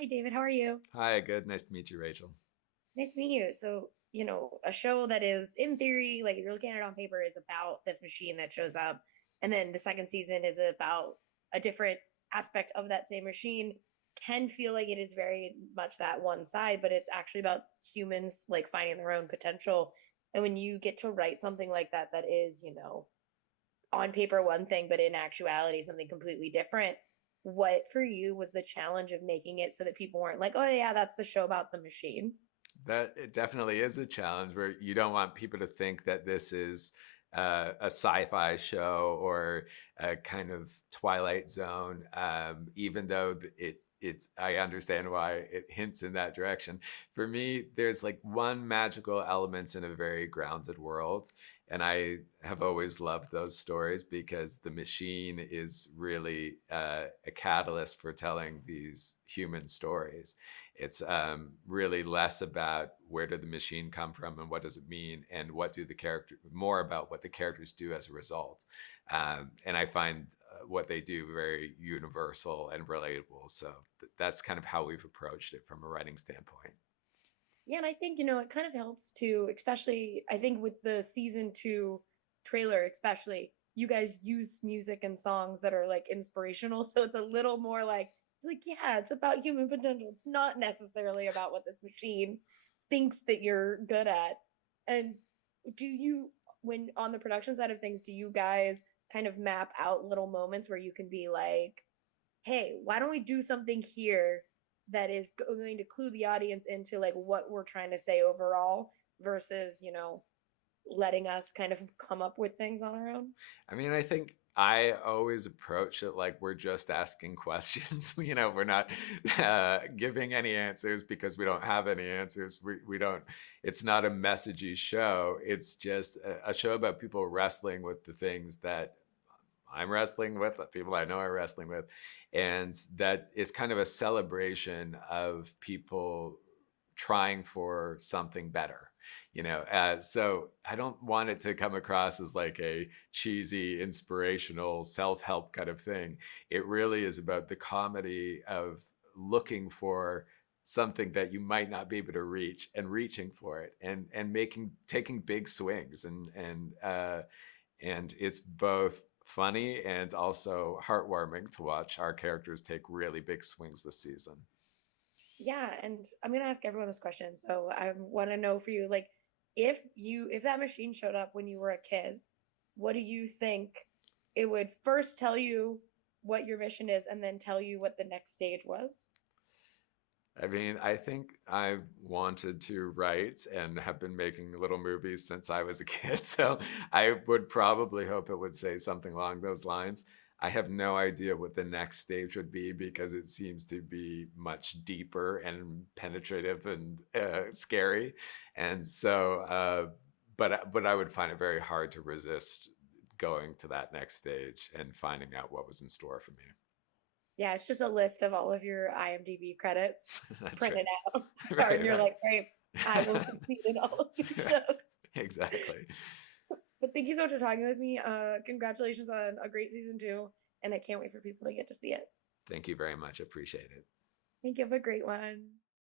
Hi, David. How are you? Hi, good. Nice to meet you, Rachel. Nice to meet you. So, a show that is, in theory, like if you're looking at it on paper, is about this machine that shows up. And then the second season is about a different aspect of that same machine. Can feel like it is very much that one side, but it's actually about humans like finding their own potential. And when you get to write something like that, that is, on paper one thing, but in actuality something completely different. What for you was the challenge of making it so that people weren't like, oh yeah, that's the show about the machine? That it definitely is a challenge where you don't want people to think that this is a sci-fi show or a kind of Twilight Zone, even though it's I understand why it hints in that direction. For me, there's like one magical element in a very grounded world, and I have always loved those stories because the machine is really a catalyst for telling these human stories. It's really less about where did the machine come from and what does it mean and what do the character more about what the characters do as a result. And I find what they do very universal and relatable. So that's kind of how we've approached it from a writing standpoint. Yeah, and I think, it kind of helps to, especially I think with the season two trailer, especially, you guys use music and songs that are like inspirational. So it's a little more like, yeah, it's about human potential. It's not necessarily about what this machine thinks that you're good at. And do you, when on the production side of things, do you guys kind of map out little moments where you can be like, hey, why don't we do something here that is going to clue the audience into like what we're trying to say overall versus, letting us kind of come up with things on our own? I mean, I think I always approach it like we're just asking questions. We're not giving any answers because we don't have any answers. We don't, it's not a messagey show. It's just a show about people wrestling with the things that I'm wrestling with, that people I know are wrestling with. And that it's kind of a celebration of people trying for something better, so I don't want it to come across as like a cheesy inspirational self-help kind of thing. It really is about the comedy of looking for something that you might not be able to reach and reaching for it and making taking big swings and it's both funny and also heartwarming to watch our characters take really big swings this season. Yeah, and I'm gonna ask everyone this question. So I want to know for you, like, if that machine showed up when you were a kid, what do you think it would first tell you what your mission is and then tell you what the next stage was? I mean, I think I've wanted to write and have been making little movies since I was a kid. So I would probably hope it would say something along those lines. I have no idea what the next stage would be because it seems to be much deeper and penetrative and scary. And so, but I would find it very hard to resist going to that next stage and finding out what was in store for me. Yeah, it's just a list of all of your IMDb credits That's printed right. out. And Right, you're right. like, great, I will succeed in all of these shows. Exactly. But thank you so much for talking with me. Congratulations on a great season two, and I can't wait for people to get to see it. Thank you very much. Appreciate it. Thank you. Have a great one.